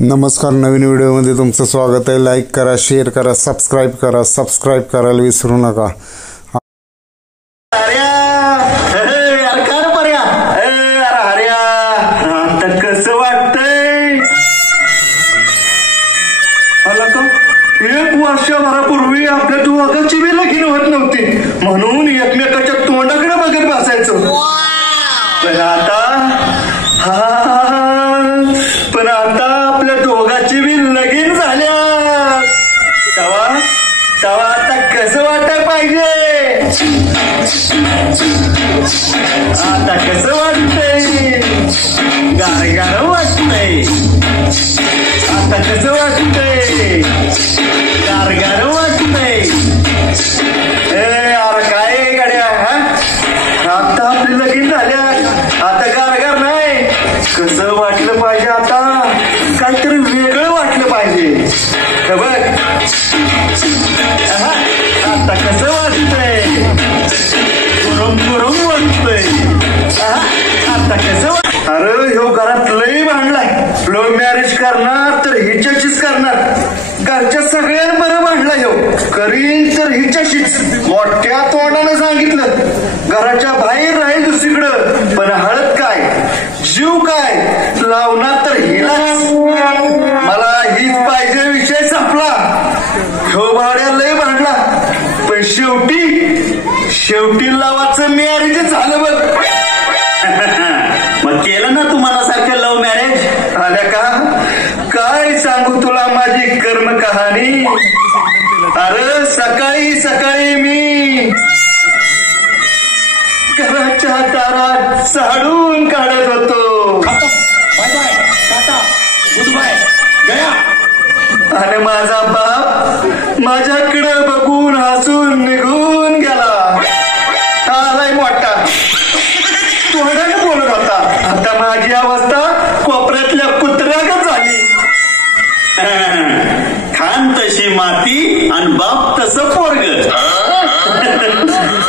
नमस्कार, नवीन व्हिडिओमध्ये तुमचं स्वागत आहे। लाईक करा, शेअर करा, सबस्क्राईब करा। सबस्क्राईब करायला विसरू नका। कसं वाटतंय? एक वर्षभरापूर्वी आपल्या दोघांची बी लगीन होत नव्हती म्हणून एकमेकाच्या तोंडाकडे बघत बसायचो। पण आता आपल्या दोघांची बी लगीन झाल्या। तवा आता कसं वाटायला पाहिजे? आता कसं वाटतंय? गार वाटतंय। आता कसं वाटतंय? गार वाटतंय। अरे काय गाड्या, आता आपली लगीन झाल्या, आता गार नाही। कसं वाटलं पाहिजे? आता काहीतरी वेगळं वाटलं पाहिजे। बघ आता कसं वाटतंय? गरम वाटतंय। आता कसं अरे ह्यो घरात लई भांडलाय। लव्ह मॅरेज करणार तर हिच्याशीच करणार। घरच्या सगळ्यांबरोबर भांडला ह्यो, करीन तर हिच्याशीच। मोठ्या तोंडाने सांगितलं घराच्या बाहेर राहील दुसरीकडं, पण हळद काय जीव काय लावणार तर हिलाच। मला हीच पाहिजे, विषय संपला। ह्यो भाड्या लय भांडला, पण शेवटी लावाचं मॅरेज झालं बघ। मग केलं ना तुम्हाला सारखं लव्ह मॅरेज? आल्या का? काय सांगू तुला माझी कर्म कहाणी। अरे सकाळी मी घराच्या दारात झाडून काढत होतो आणि माझा बाप माझ्याकडे बघून हसून निघून गेला। आलाय मोठा तोंडाने बोलत होता। आता माझी अवस्था कोपऱ्यातल्या कुत्र्यागत झाली। खान तशी माती आणि बाप तसं पोरग।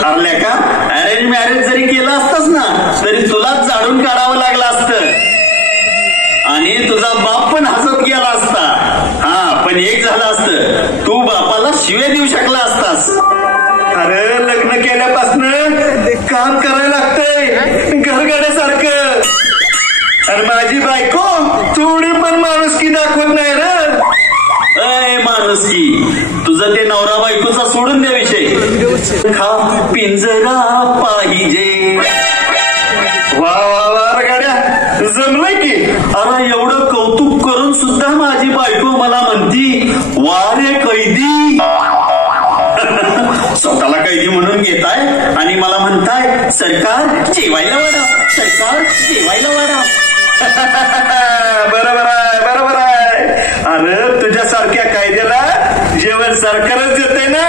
अरल्या का अरेंज मॅरेज जरी केलं असतंस ना तरी तुलाच झाडून काढावं लागलं असतं आणि तुझा बाप पण हसत गेला असता। पण एक झालं असतं, तू बापाला शिव्या देऊ शकला असतास। अरे लग्न केल्यापासून काम करायला लागतंय घरगड्यासारखं। अरे माझी बायको थोडी पण माणुसकी दाखवत नाही रे। अय माणुसकी तुझं ते नवरा बायकोचा सोडून द्या विषय। खा पिंजरा पाहिजे। वा गाड्या जमलंय की। अरे एवढं कौतुक करून सुद्धा माझी बायको मला म्हणती वा रे कैदी। स्वतःला कैदी म्हणून घेताय आणि मला म्हणताय सरकार जेवायला वाढा, सरकार जेवायला वाढा। बरोबर आहे। अरे तुझ्यासारख्या कायद्याला जेवण सरकारच देते ना।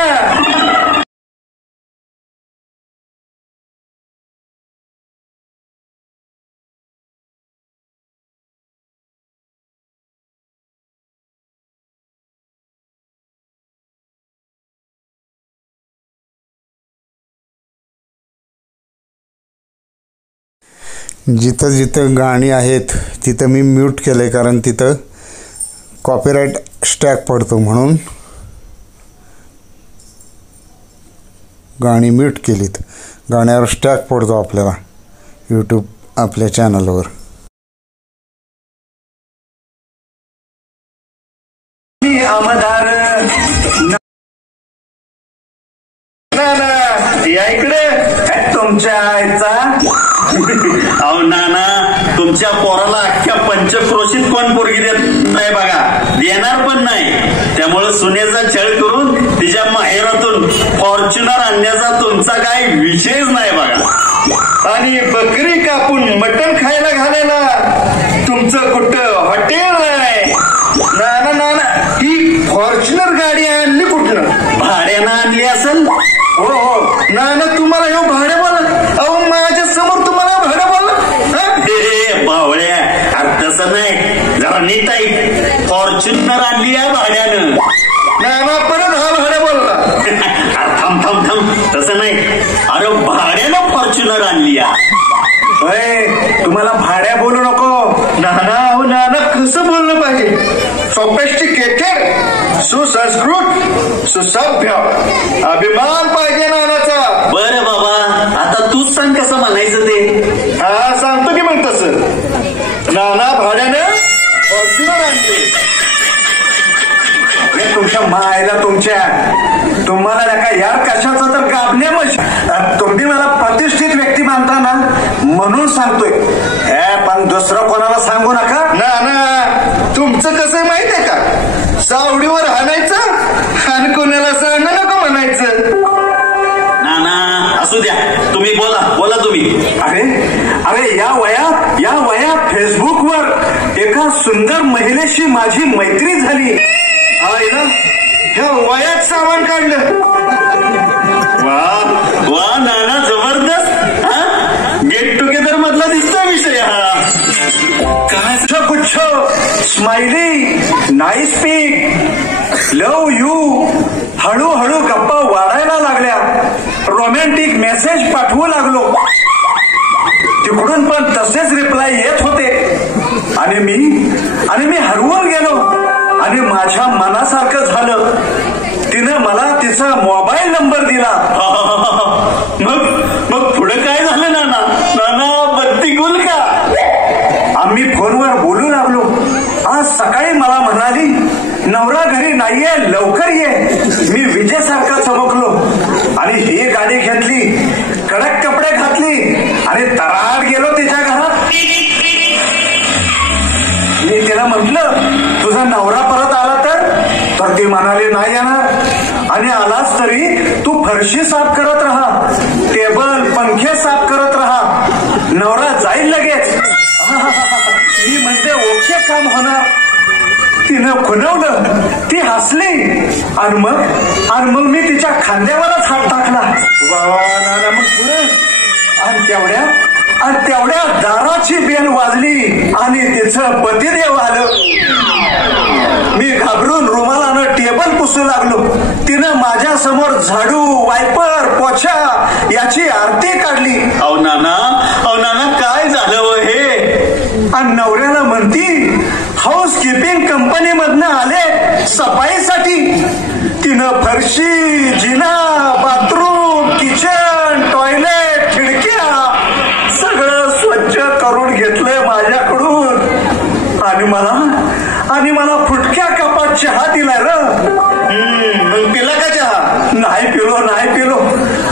जिथं जिथं गाणी आहेत तिथं मी म्यूट केलं आहे, कारण तिथं कॉपीराईट स्ट्राईक पडतो म्हणून गाणी म्यूट केलीत। गाण्यावर स्ट्राईक पडतो आपल्याला यूट्यूब आपल्या चॅनलवर। या इकडे तुमच्या आईचा। अहो नाना, तुमच्या पोराला अख्ख्या पंचक्रोशीत कोण पोरगी देत नाही बघा, देणार पण नाही। त्यामुळे सुनेचा छळ करून तिच्या माहेरातून फॉर्च्युनर आणण्याचा तुमचा काही विषयच नाही बघा। आणि बकरी कापून मटण खायला घालायला तुमचं कुठं हॉटेल आहे? नाना ही फॉर्च्युनर गाडी आणली कुठलं? भाड्यानं आणली असेल। हो नाना, तुम्हाला ह्यो भाडे बोला। अहो माझ्या समोर तुम्हाला भाडे बोला। बावळ्या, तसं नाही, जरा नीट आहे। फॉर्च्युनर आणली आहे भाड्यानं। नाना परत हा भाडे बोलला। थांब तसं नाही, अरे भाड्यानं फॉर्च्युनर आणली आहे। तुम्हाला भाड्या बोलू नको नाना। हो नाना, कसं बोललं पाहिजे? सोफिस्टिकेटेड, सुसंस्कृत, सुसभ्य, अभिमान पाहिजे नानाचा. बरं बाबा, आता तूच सांग कसं म्हणायचं ते. हा सांगतो की मग तसं. नाना भाड्यानं फॉर्च्युनर आणते. तुमच्या मायला तुम्हाला नका यार कशाचं तर गाबण्या मग. तुम्ही मला प्रतिष्ठित व्यक्ती मानता ना म्हणून सांगतोय. पण दुसरं कोणाला सांगू नका. ना तुमचं कसं माहितीये का, सावडीवर हाणायचं आणि कोणाला सांग नको म्हणायचं. नाना असू द्या, तुम्ही बोला तुम्ही. अरे या वयात फेसबुकवर एका सुंदर महिलेशी माझी मैत्री झाली. ह्या वयात सामान काढलं. वा नाना, जबरदस्त. गेट टुगेदर मधला दिसतोय विषय हा. काय गुच्छ, smiley, nice speak, love you. हळूहळू गप्पा वाढायला लागल्या. रोमॅन्टिक मेसेज पाठवू लागलो. तिकडून पण तसेच रिप्लाय येत होते आणि मी हरवून गेलो. आणि माझ्या मनासारखं झालं. तिनं मला तिचा मोबाईल नंबर दिला. मग पुढे काय झालं नाना बत्ती गुल का? आम्ही फोनवर बोलू लागलो. आज सकाळी मला म्हणाली, नवरा घरी नाहीये, लवकर ये. मी विजेसारखा चमकलो आणि ही गाडी घेतली, कडक कपडे घातली आणि तराट गेलो तिच्या घरात. मी तिला म्हटलं, तुझा नवरा परत आला तर ती म्हणाली नाही येणार. आणि आलाच तरी तू फरशी साफ करत राहा, टेबल पंखे साफ करत राहा, नवरा जाईल लगेच. मी म्हणते ओके काम होणार. तिनं खुणवलं, ती हसली आणि मग मी तिच्या खांद्यावरच हात टाकला. वा नाना. मग पुढे आणि तेवढ्या दाराची बेल वाजली आणि तिचं पतिदेव आलं. मी घाबरून रुमालानं टेबल पुसू लागलो. तिनं माझ्या समोर झाडू, वायपर, पोछा याची आरती काढली. अहो नाना काय झालं हे? आणि नवऱ्याला म्हणती, हाऊस कीपिंग कंपनी मधनं आले सफाईसाठी. तिनं फरशी, जिना, बाथरूम, किचन, टॉयलेट, खिडक्या सगळं स्वच्छ करून घेतलंय माझ्याकडून. आणि मला फुटक्या कपात चहा दिलाय र. पिला का चहा? नाही पिलो.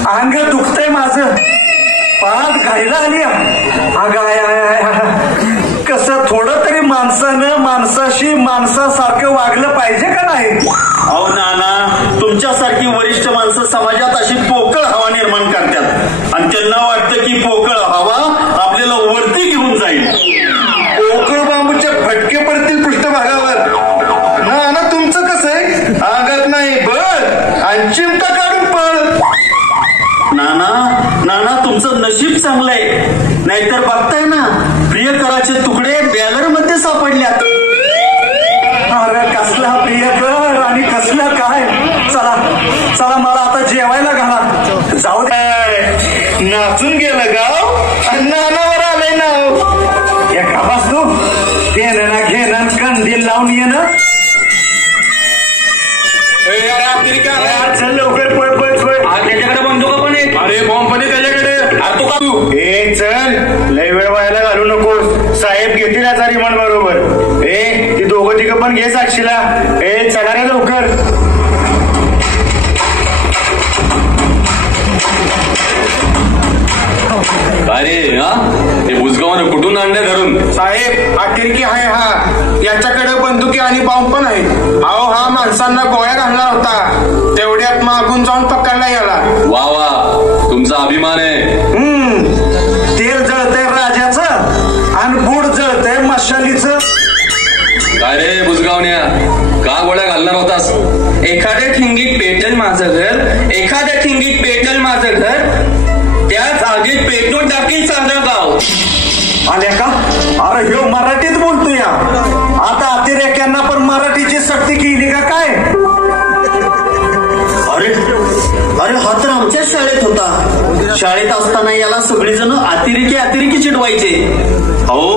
अंग दुखतंय माझं. पाठ घायला आली. कसं थोडं तरी माणसाशी माणसासारखं वागलं पाहिजे का नाही? अहो नाना, तुमच्यासारखी वरिष्ठ माणसं समाजात अशी पोकळ हवा निर्माण करतात आणि त्यांना वाटतं की पोकळ हवा आपल्याला वरती घेऊन जाईल. पोकळ बांबूच्या फटके पडतील पृष्ठभागावर. ना तुमचं कसं आहे, अंगात नाही बळ आणि चिमटा काढून पळ. नाना तुमचं नशीब चांगलंय, नाहीतर बघताय ना प्रियकराचे तुकडे बॅलर मध्ये सापडल्यात. अरे कसला प्रियकर आणि कसलं काय. चला मला आता जेवायला घाला. जाऊ दे. नाचून गेलं गाव आणि नानावर आलंय नाव. एका वाजतो घेणं कंदील लावून येणं. चल लवकर पळ. त्याच्याकडे बंदूक पण आहे. अरे बॉम्ब पण त्याच्याकडे. चल लय वेळ व्हायला घालू नकोस. साहेब घेतील याचा रिमांड बरोबर. ती दोघं तिघं पण घे साक्षीला. चला रे लवकर. अरे ते बुजगावानं कुठून आणलं धरून? साहेब हा किरकी आहे. याच्याकडे बंदुकी आणि बॉम्ब पण आहे. हा माणसांना गोळ्या घालणार होता, तेवढ्यात मागून जाऊन पकडला गेला. वा तुमचा अभिमान आहे. तेल जळतंय राजाचं आणि बुड जळतंय मशालीचं. काय रे बुजगावण्या, का गोळ्या घालणार होतास? एखाद्या ठिंगीत पेटल माझं घर, एखाद्या ठिंगीत पेटल माझं घर, त्याच आगीत पेटून टाकील साधं गाव. आल्या का? अरे ह्यो मराठीत बोलतो या. आता अतिरेक्यांना पण मराठीची सक्ती केली का काय? अरे हा तर आमच्याच शाळेत होता. शाळेत असताना याला सगळेजण अतिरेकी चिडवायचे. अहो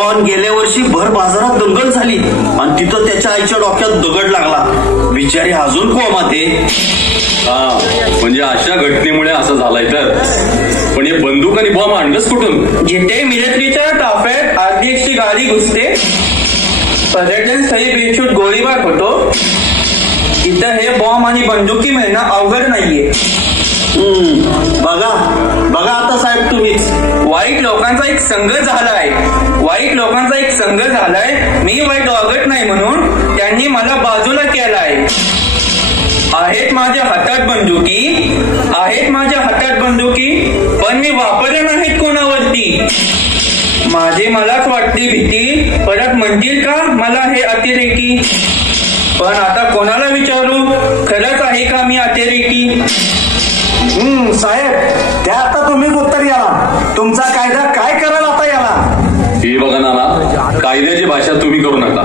आणि गेल्या वर्षी भर बाजारात दंगल झाली आणि तिथं त्याच्या आईच्या डोक्यात दगड लागला. बिचारी अजून कोमात आहे. हा म्हणजे अशा घटनेमुळे असं झालंय तर. पण हे बंदूक आणि बॉम्ब आणलंच कुठून? जिथे मिलिटरीच्या ताफ्यात आरडीएक्सची गाडी घुसते, पर्यटन स्थळी बेछूट गोळीबार होतो, तिथं हे बॉम्ब आणि बंदुकी मिळणं अवघड नाहीये. बघा आता साहेब तुम्हीच. वाईट लोकांचा एक संघ झालाय. मी वाईट वागत नाही म्हणून त्यांनी मला बाजूला केलाय. आहेत माझ्या हातात बंदुकी, पण मी वापरल्या नाहीत कोणावरती. माझी मलाच वाटते भीती, परत म्हणतील का मला हे अतिरेकी. पण आता कोणाला विचारू, खरंच आहे का मी अतिरेकी? साहेब, त्या आता तुम्हीच उत्तर याला. तुमचा कायदा काय कराल आता याला? हे बघा नाना, कायद्याची भाषा तुम्ही करू नका.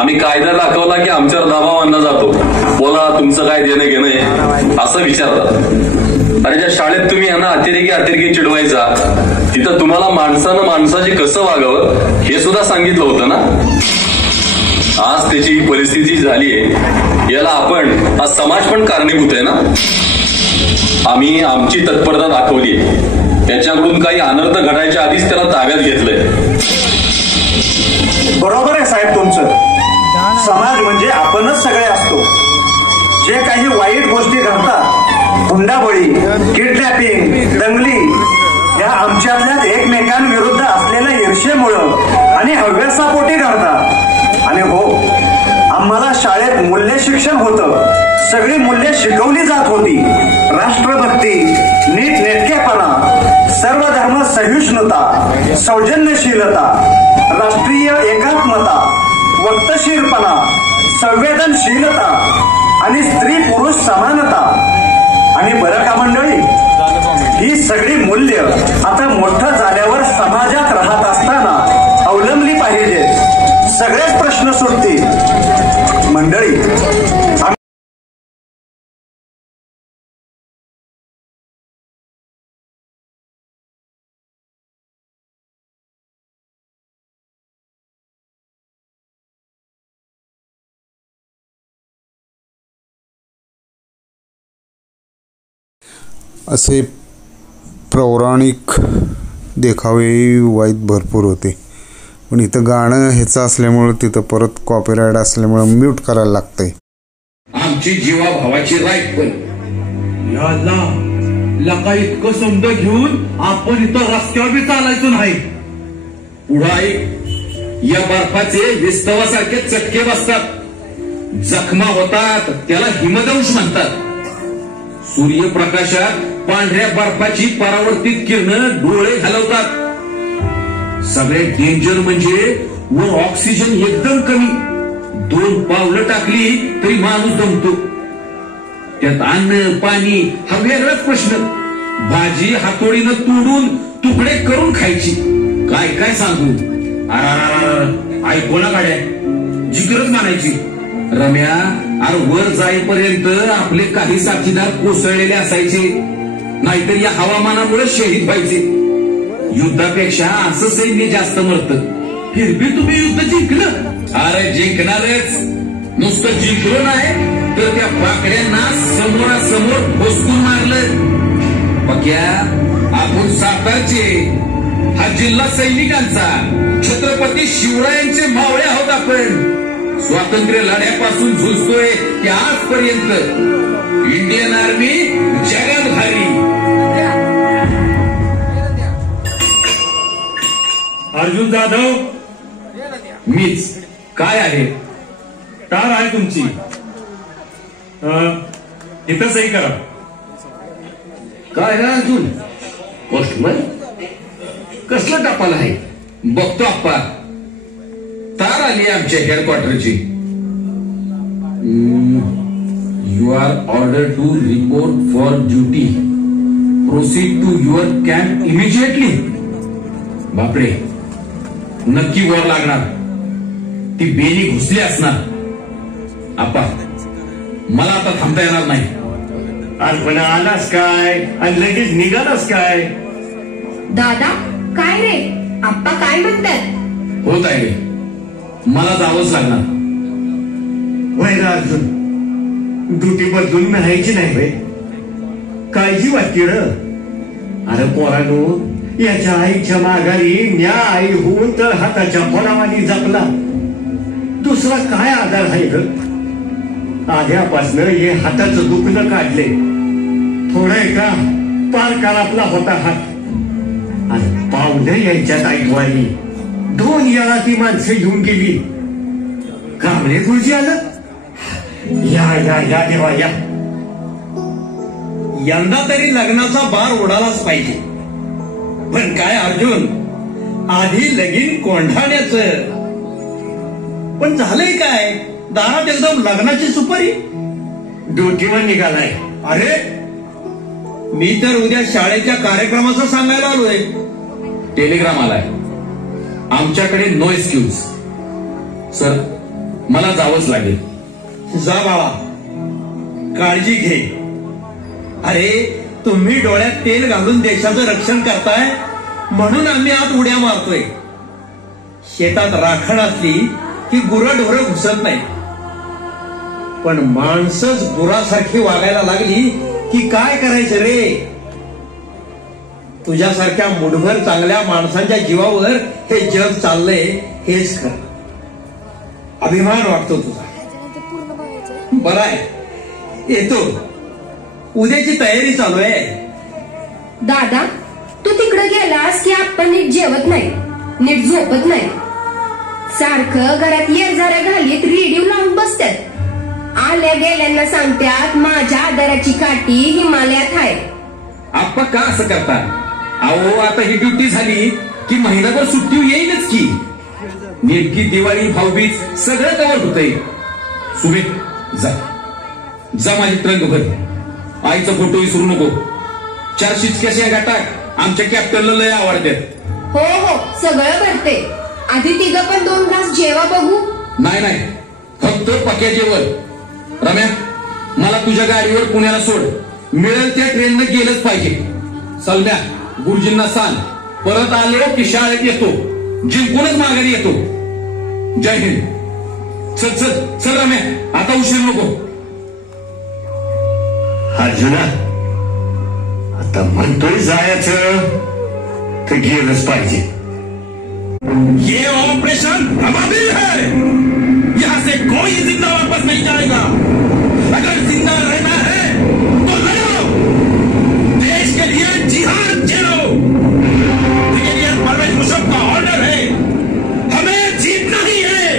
आम्ही कायदा दाखवला की आमच्यावर दबाव आणला जातो. बोला, तुमचं काय देणं घेणं आहे असं विचारतात. अरे ज्या शाळेत तुम्ही यांना अतिरेकी चिडवायचा, तिथं तुम्हाला माणसाची कसं वागावं हे सुद्धा सांगितलं होतं ना. आज त्याची ही परिस्थिती झालीये, याला आपण आज समाज पण कारणीभूत आहे ना. आम्ही आमची तत्परता दाखवली, त्याच्याकडून काही अनर्थ घडायच्या आधीच त्याला ताब्यात घेतलंय. बरोबर आहे साहेब तुमचं. समाज म्हणजे आपणच सगळे असतो. जे काही वाईट गोष्टी घडतात, हुंडाबळी, किडनॅपिंग, दंगली, या आमच्यातल्या एकमेकांविरुद्ध असलेल्या ईर्षेमुळं आणि हव्यासापोटी घडतात. आणि हो, आम्हाला शाळेत मूल्य शिक्षण होतं. सगळी मूल्य शिकवली जात होती. राष्ट्रभक्ती, नीटनेटकेपणा, सर्वधर्म सहिष्णुता, सौजन्यशीलता, राष्ट्रीय एकात्मता, वक्तशीरपणा, संवेदनशीलता आणि स्त्री पुरुष समानता. आणि बरं का मंडळी, ही सगळी मूल्य आता मोठं झाल्यावर समाजात राहत असताना अवलंबली पाहिजेत. सगळेच प्रश्न सुटतील. मंडळी, असे पौराणिक देखावे वाईट भरपूर होते. पण इथं गाणं ह्याचं असल्यामुळं तिथं परत कॉपीराईट असल्यामुळं म्यूट करायला लागतंय. आमची जीवा भावाची रायफल याला लका इतकं समज घेऊन आपण इथं रस्त्यावर बी चालायचो नाही. पुढाई या बर्फाचे विस्तवासारखे चटके बसतात, जखमा होतात, त्याला हिमदंश म्हणतात. सूर्यप्रकाशात पांढऱ्या बर्फाची परावर्तित किरण डोळे घालवतात. सगळ्यात डेंजर म्हणजे वर ऑक्सिजन एकदम कमी. 2 पावलं टाकली तरी माणूस दमतो. त्यात अन्न पाणी हा वेगळाच प्रश्न. भाजी हातोडीनं तोडून तुकडे करून खायची. काय काय सांगू. ऐकू ना गाड्या, जिकरच मानायची. रम्या, अरे वर जाईपर्यंत आपले काही साथीदार कोसळलेले असायचे, नाहीतर या हवामानामुळे शहीद व्हायचे. युद्धापेक्षा असं सैन्य जास्त मरतं. फिरबी तुम्ही युद्ध जिंकलं. अरे जिंकणारच. नुसतं जिंकलो नाही तर त्या पाकड्यांना समोरासमोर भोसकून मारलं. बघ्या, आपण सातारचे, हा जिल्हा सैनिकांचा, छत्रपती शिवरायांचे मावळे आहोत आपण. स्वातंत्र्य लढ्यापासून झुजतोय ते आजपर्यंत. इंडियन आर्मी जगात भारी. अर्जुन जाधव, मीच. काय आहे? कार आहे तुमची, इथं सही करा. काय ना अर्जुन? पोस्टमन कसलं टपाल आहे? बघतो आप्पा. तार आली आमच्या हेडक्वार्टरची. You are order to report for duty. Proceed to your camp immediately. बापरे, नक्की वर लागणार. ती बेली घुसली असणार. आप्पा, मला आता थांबता येणार नाही. अरे आलास काय आणि लगेच निघालास काय? दादा, काय रे? आप्पा काय म्हणतात? हो तायडे, मला जावंच लागणार. व्हायला अर्जुन, ड्युटी बदलून मिळायची नाही भाई. काळजी वाटते र. अरे पोरानो, याच्या आईच्या माघारी न्या आई होऊन तर हाताच्या पोरावानी जपला. दुसरा काय आधार आहे ग? आध्यापासनं हे हाताचं दुखणं काढले. थोडं का पार काळापला होता हात. आणि पाहुणे यांच्यात ऐकवाली 2 याला ती माणसं घेऊन गेली. कांबळे गुरुजी आलं. या या या देवा या. यंदा तरी लग्नाचा बार उडालाच पाहिजे. पण काय अर्जुन, आधी लगीन कोंढाण्याचं. पण झालंय काय? दारात एकदम लग्नाची सुपारी. ड्युटीवर निघालाय. अरे, मी तर उद्या शाळेच्या कार्यक्रमाचं सांगायला आलोय. टेलिग्राम आलाय. आमच्याकडे नो एक्सक्यूज. सर, मला जावंच लागेल. जा बाळा, काळजी घे. अरे, तुम्ही डोळ्यात तेल घालून देशाचं रक्षण करताय म्हणून आम्ही आत उड्या मारतोय. शेतात राखण असली की गुरंढोरं घुसत नाही. पण माणसंच गुरासारखी वागायला लागली की काय करायचं रे? तुझ्यासारख्या मुठभर चांगल्या माणसांच्या जीवावर हे जग चाललंय, हेच खरं. अभिमान वाटतो तुझा. बरं आहे, येतो. उद्याची तयारी चालू आहे. दादा, तू तिकडे गेलास की आपण नीट जेवत नाही, नीट झोपत नाही. सारखं घरात येरझाऱ्या घालीत रेडिओ लावून बसतात. आल्या गेल्यांना सांगतात माझ्या आधाराची काठी हिमालयात आहे. आप्पा का असं करता? अहो, आता ही ड्युटी झाली की महिनाभर सुट्टी येईलच की. नेमकी दिवाळी, भाऊबीज सगळं कव्हर होतंय. सुमित, जा जा माझी ट्रंक भर. आईचा फोटो विसरू नको. 4 शिचक्या शेंगा टाक. आमच्या कॅप्टनला लय आवडतात. हो हो, सगळं भरते. आधी तिघं पण 2 घास जेवा बघू. नाही नाही, फक्त पक्या जेवण. रम्या, मला तुझ्या गाडीवर पुण्याला सोड. मिळेल त्या ट्रेननं गेलंच पाहिजे. सलम्या, गुरुजींना सांग परत आलो की शाळेत येतो, जिंकूनच माघारी येतो. जय हिंद. चल चल चल रम्या, आता उशीर नको. अर्जुना, आता म्हणतोय जायचं तर गेलंच पाहिजे. ये ऑपरेशन हमारी है. यहाँ से कोई जिंदा वापस नहीं जाएगा. अगर जिंदा रहना है तो लड़ो. देश के लिए जिहाद छेड़ो. ब्रिगेडियर परवेज मुशर्रफ का ऑर्डर है, हमें जीतना ही है.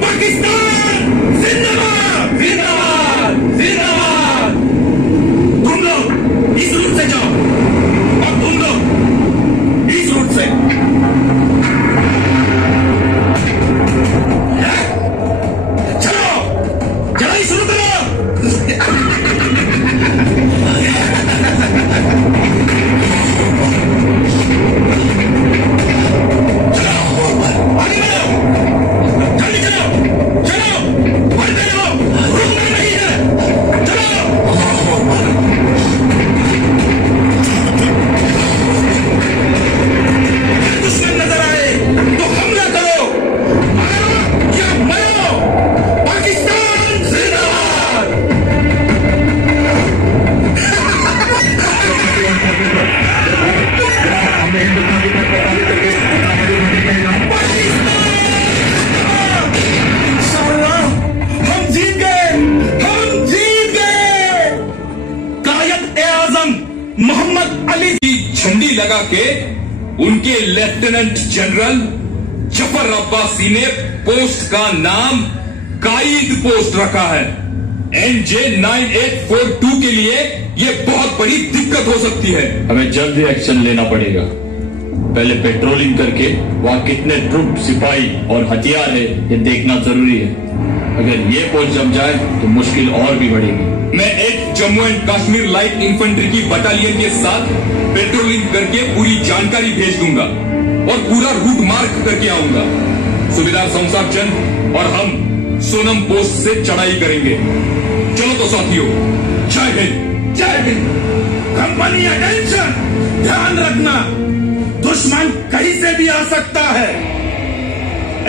पाकिस्तान जिंदाबाद, जिंदाबाद, जिंदाबाद. तुम लोग इस रूट से जाओ और तुम लोग इस रूट से. लगा के उनके लेफ्टिनेंट जनरल जफर अब्बासी ने पोस्ट का नाम कायद पोस्ट रखा है. NJ 9842 के लिए ये बहुत बड़ी दिक्कत हो सकती है. हमें जल्दी एक्शन लेना पड़ेगा. पहले पेट्रोलिंग करके वहां कितने ट्रुप, सिपाही और हथियार है ये देखना जरूरी है. अगर ये पोस्ट जम जाए तो मुश्किल और भी बढ़ेगी. मैं एक Jammu end Kashmir light infantry की बटालियन के साथ पेट्रोलिंग करके पूरी जानकारी भेज दूंगा और पूरा रूट मार्क करके आऊंगा. सुबेदार संसार चंद और हम सोनम पोस्ट से चढ़ाई करेंगे. चलो तो साथियों, जय हिंद. जय हिंद. कंपनी अटेंशन, ध्यान रखना. दुश्मन कहीं से भी आ सकता है।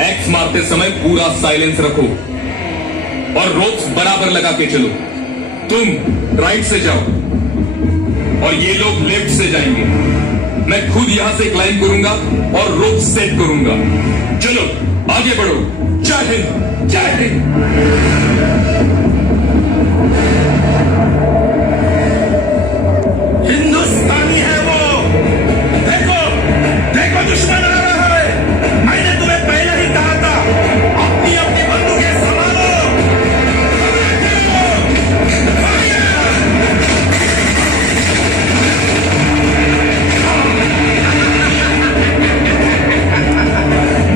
एक्स मारते समय पूरा साइलेंस रखो और रोप्स बराबर लगा के चलो। तुम राइट से जाओ और ये लोग लेफ्ट से जाएंगे। मैं खुद यहां से क्लाइंब करूंगा और रोप सेट करूंगा। चलो आगे बढ़ो। जय हिंद, जय हिंद। हिंदुस्तानी है वो। देखो देखो दुश्मन आ रहा है। मैंने तुम्हें पहले ही कहा था, अपनी अपनी बंदूकें संभालो।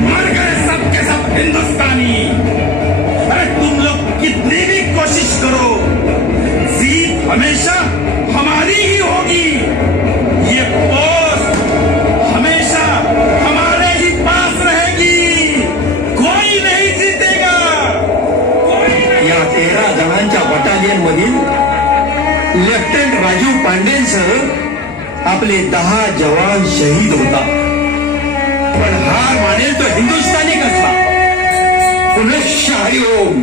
मर गए सब के सब हिंदुस्तानी। अरे तुम लोग कितनी भी कोशिश करो, जीत हमेशा हमारी ही होगी। ये पोस्ट हमेशा हमारे ही पास रहेगी। कोई नहीं जीतेगा, कोई नहीं। या 13 जणांच्या बटालियन मधील लेफ्टनंट राजीव पांडेंसह आपले 10 जवान शहीद होतात. पण हार मानेल तो हिंदुस्थानी कसला? पुनश्च हरिओम.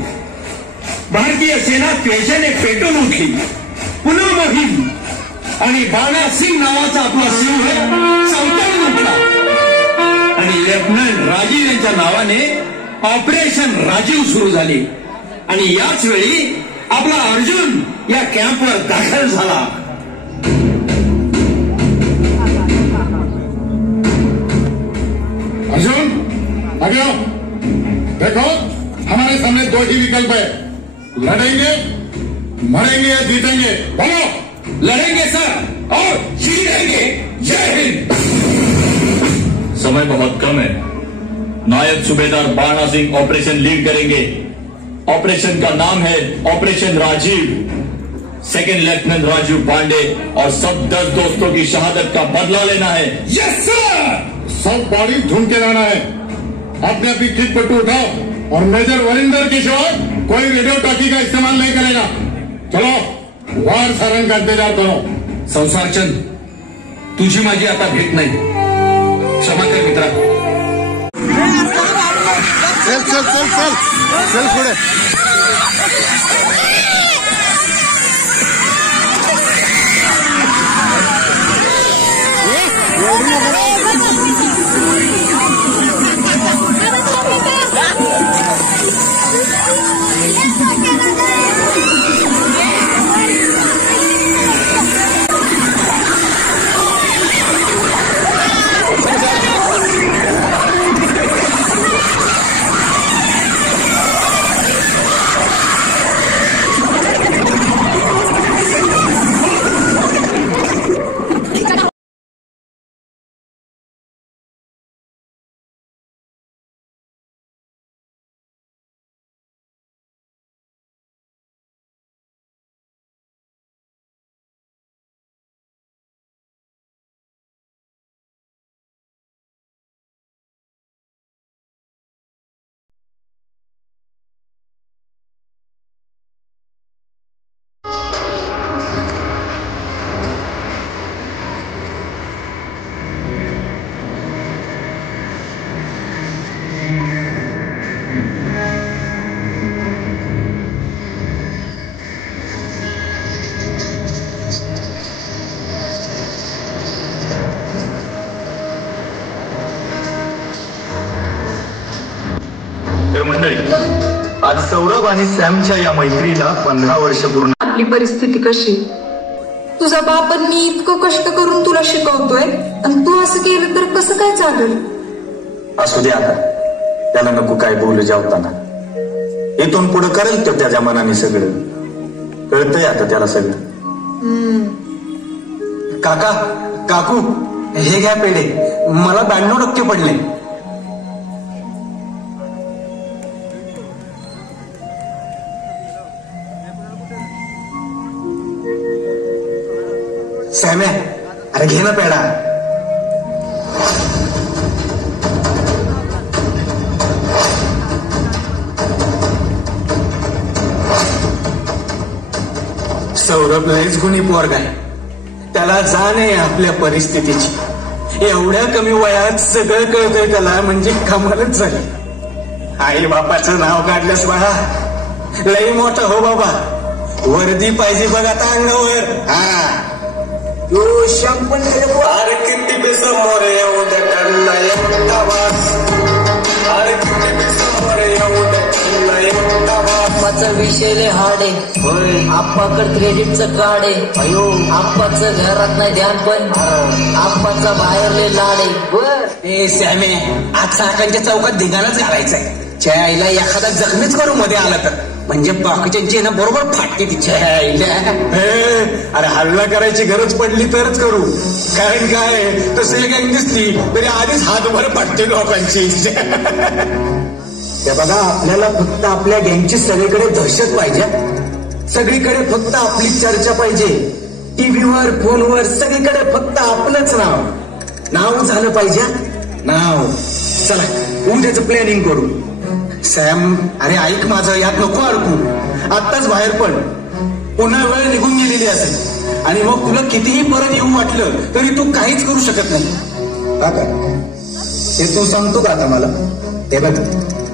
भारतीय सेना त्वेषाने पेटून उठली. पुन्हा मोहीम आणि बाणा सिंग नावाचा आपला सिंह चौथ्याने उठला आणि लेफ्टनंट राजीव यांच्या नावाने ऑपरेशन राजीव सुरू झाले. आणि याच वेळी आपला अर्जुन या कॅम्पवर दाखल झाला. अर्जुन आगे आओ. देखो हमारे सामने 2 ही विकल्प है, लड़ेंगे मरेंगे या जीतेंगे. बोलो. लड़ेंगे सर और जीतेंगे. जय हिंद. समय बहुत कम है. नायब सूबेदार बाणा सिंह ऑपरेशन लीड करेंगे. ऑपरेशन का नाम है operation Rajiv. Second lieutenant Rajiv Pandey और सब 10 दोस्तों की शहादत का बदला लेना है. Yes sir. सब बॉडी ढूंढ के लाना है. अपने अपनी किट पट्टू उठाओ और मेजर वरिंदर किशोर कोई रेडियो टॉकी का इस्तेमाल नहीं करेगा. चलो वार सारण का इंतजार करो. संसारचंद, तुझी माझी आता भेट नाही. क्षमा कर मित्रा. चल चल चल चल चल पुढे. मंडळी, आज सौरभ आणि सॅमच्या या मैत्रीला 15 वर्ष पूर्ण. आपली परिस्थिती कशी? तुझा बाप आणि मी इतकं कष्ट करून तुला शिकवतोय आणि तू असं केलं तर कसं काय चालेल? असू दे आता, त्याला नको काय बोलू जेवताना. इथून पुढे करेल तो त्याच्या मनाने सगळं. कळतंय आता त्याला सगळं. काका काकू हे घ्या पेढे. मला 92% पडले. सॅम्या, अरे घे ना पेढा. सौरभ लयच गुणी पोरगा आहे. त्याला जाण आहे आपल्या परिस्थितीची. एवढ्या कमी वयात सगळं कळतंय त्याला म्हणजे कमालच झाली. आई बापाचं नाव काढलंस बाळा, लई मोठा हो बाबा. वर्दी पाहिजे बघ आता अंगावर. हा यो शंपण अरे किती समोर येऊ दटला एवढा वास. अरे किती समोर येऊ दटला एवढा वास. आप्पाचं विषय हाडे आप्पाकडे क्रेडिटचं कार्ड आहे. अयो आप्पाचं घरात नाही ध्यान पण आप्पाचा बाहेरले लाडे. बर ए सॅमे, आज साकांच्या चौकात धिगाणच घालायचंय. च्या आईला एखादा जखमीच करू मध्ये आला तर म्हणजे बाकीच्यांची ना बरोबर फाटते तिच्या आईला. अरे हल्ला करायची गरज पडली तरच करू, कारण काय तसं एक गँग दिसली तरी आधीच हातभर फाटते लोकांची. बघा, आपल्याला फक्त आपल्या गँगची सगळीकडे दहशत पाहिजे. सगळीकडे फक्त आपली चर्चा पाहिजे. टीव्हीवर फोनवर सगळीकडे फक्त आपलंच नाव झालं पाहिजे. नाव चला उद्याचं प्लॅनिंग करू. सॅम अरे ऐक माझं, यात नको अडकू. आत्ताच बाहेर पड, पुन्हा वेळ निघून गेलेली असेल आणि मग तुला कितीही परत येऊ वाटलं तरी तू काहीच करू शकत नाही. का ते तू सांगतो का आता मला? ते बघ,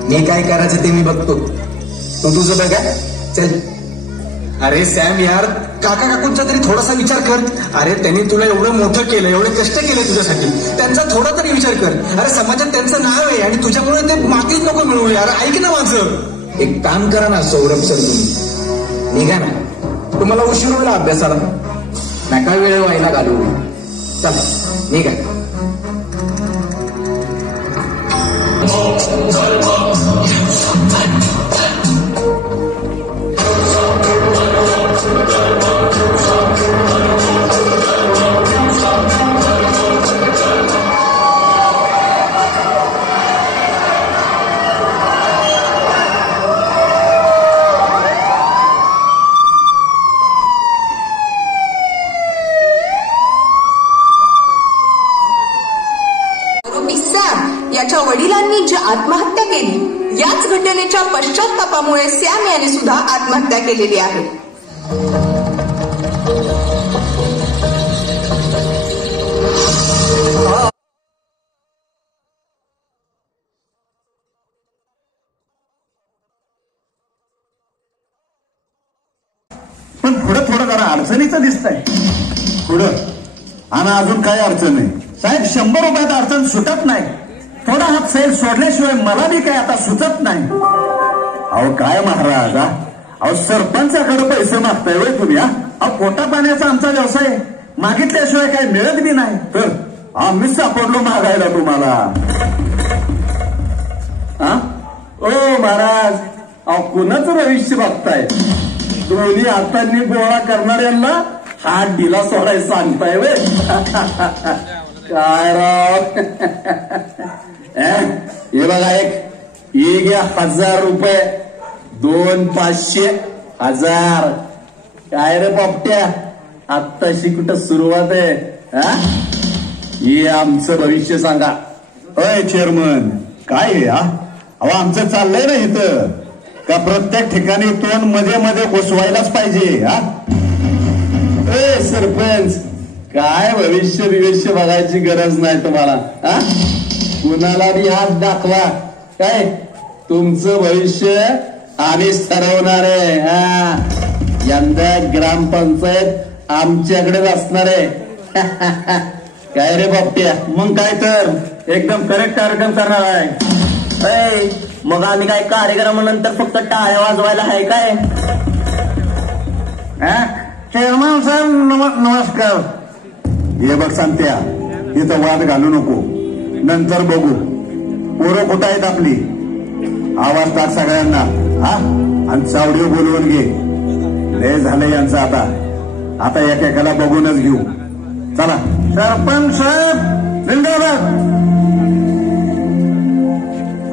मी काय करायचं ते मी बघतो, तू तुझं बघा. चल. अरे सॅम यार, काका काकूंचा तरी थोडासा विचार कर. अरे त्यांनी तुला एवढं मोठं केलं, एवढे कष्ट केले तुझ्यासाठी, त्यांचा थोडा तरी विचार कर. अरे समाजात त्यांचं नाव आहे आणि तुझ्यामुळे ते मातीच नको मिळू. यार ऐक ना माझं. एक काम करा ना सौरभ सर, तुम्ही निघा ना. तुम्हाला उशीर होईल अभ्यासाला, नका वेळ व्हायला घालू. चला निघा. याच्या वडिलांनी जी आत्महत्या केली, याच घटनेच्या पश्चात्तापामुळे सॅम याने सुद्धा आत्महत्या केलेली आहे. पण पुढं थोडं जरा अडचणीचं दिसतंय. पुढं आणि अजून काय अडचण नाही साहेब? 100 रुपयात अडचण सुटत नाही. थोडा हात सैल सोडल्याशिवाय मला बी काय आता सुचत नाही. अहो काय महाराज, अहो सरपंचाकडे पैसे मागताय होय तुम्ही? अहो पोटा पाण्याचा आमचा व्यवसाय, मागितल्याशिवाय काय मिळत बी नाही. तर आम्हीच सापडलो मागायला तुम्हाला. ओ महाराज, अहो कुणाचं भविष्य बघताय? दोन्ही हातांनी गोळा करणाऱ्यांना हात दिला सोडायला सांगताय वे? काय राव. हे बघा, एक 1000 रुपये, 2 500 1000. काय रे पोपट्या, आत्ताशी कुठं सुरुवात आहे? हे आमचं भविष्य सांगा. अय चेअरमन, काय हे? अहो आमचं चाललंय ना इथं का प्रत्येक ठिकाणी तोंड मध्ये मध्ये घुसवायलाच पाहिजे? सरपंच, काय भविष्य बघायची गरज नाही तुम्हाला. कुणाला बी हात दाखवा, काय तुमचं भविष्य आम्हीच ठरवणार आहे. यंदा ग्रामपंचायत आमच्याकडेच असणार आहे. काय रे बापट्या? मग काय तर एकदम करेक्ट कार्यक्रम करणार आहे. मग आम्ही काय कार्यक्रमानंतर फक्त टाळ्या वाजवायला आहे काय? चेअरमन साहेब नमस्कार. हे बघ सांगत्या, इथं वाद घालू नको, नंतर बघू. पोरं कुठं आहेत आपली? आवाज टाक सगळ्यांना. आणि चावडीव बोलवून घे. लय झालं यांचं आता एकेकाला बघूनच घेऊ. चला. सरपंच साहेब जिंदाबाद.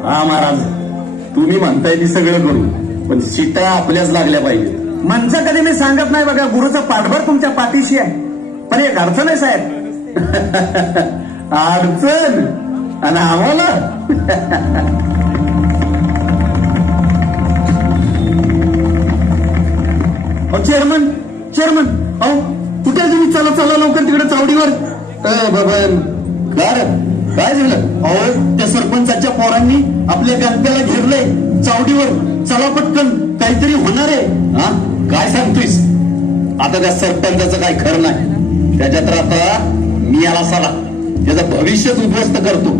हा महाराज, तुम्ही म्हणताय ती सगळं करू, पण शिटा आपल्याच लागल्या पाहिजे. म्हणजे कधी मी सांगत नाही बघा, गुरुचं पाठबळ तुमच्या पाठीशी आहे. पण एक अडचण आहे साहेब. अडचण? आणि आम्हाला चेअरमन, अहो कुठे तुम्ही? चला लवकर तिकडे चावडीवर. बबन, काय झालं? अहो त्या सरपंचाच्या पोरांनी आपल्या गणप्याला घेरलंय चावडीवर. चला पटकन, काहीतरी होणार आहे. हा काय सांगतोयस? आता त्या सरपंचाचं काय खरं नाही. त्याच्यात तर आता मी याला साला त्याचं भविष्यच उद्ध्वस्त करतो.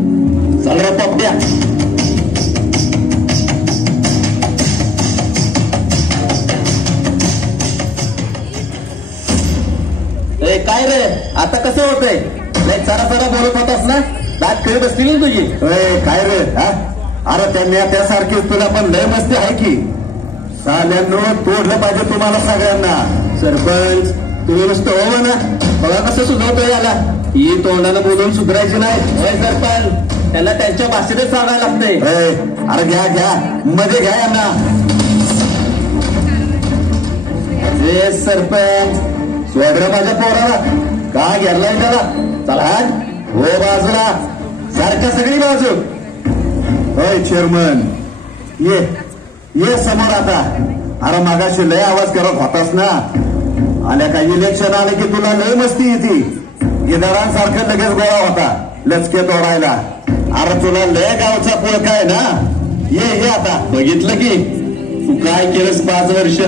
चल रे पप्प्या. काय रे आता कसं होतंय? चरा बोलत होतास ना, दात खेळत असतील ना तुझी. काय रे? अरे त्या त्यासारखीच तुला पण लय मस्ती आहे की. साल्यांनो तोडलं पाहिजे तुम्हाला सगळ्यांना. सरपंच तुम्ही नुसतं हो ना, बघा कसं सुधारतोय याला. ही तोंडानं बोलून सुधारायची नाही. होय सरपंच, त्यांना त्यांच्या भाषेतच सांगायला लागतंय. अरे घ्या मध्ये घ्या यांना. सरपंच सोडर माझ्या पोराला, का घेरलाय त्याला? चला हो बाजूला, सारखा सगळी बाजू. होय चेअरमन, ये समोर आता. अरे मागाशी लय आवाज करत होतास ना. आल्या काही इलेक्शन आले की तुला लय मस्ती येते. गिधारांसारखं लगेच गोळा होता लचके तोडायला. अरे तुला लय गावचा पुळका आहे ना. ये आता बघितलं की तू काय केलंस 5 वर्ष.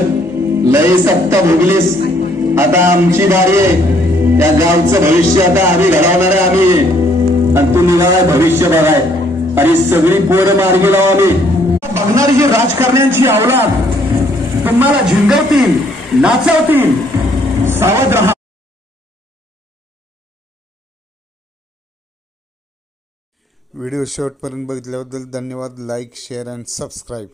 लय सत्ता भोगलीस. आता आमची बारी आहे. त्या गावचं भविष्य आता आम्ही घडवणार आहे आम्ही. आणि तू निघालाय भविष्य बघाय. आणि सगळी पोरं मार्गी लावू आम्ही. बघणारी ही राजकारण्यांची अवलाद तुम्हाला झिंगवतील, नाचवतील. सावध राहा. व्हिडिओ शेवटपर्यंत बघितल्याबद्दल धन्यवाद. Like, share and subscribe.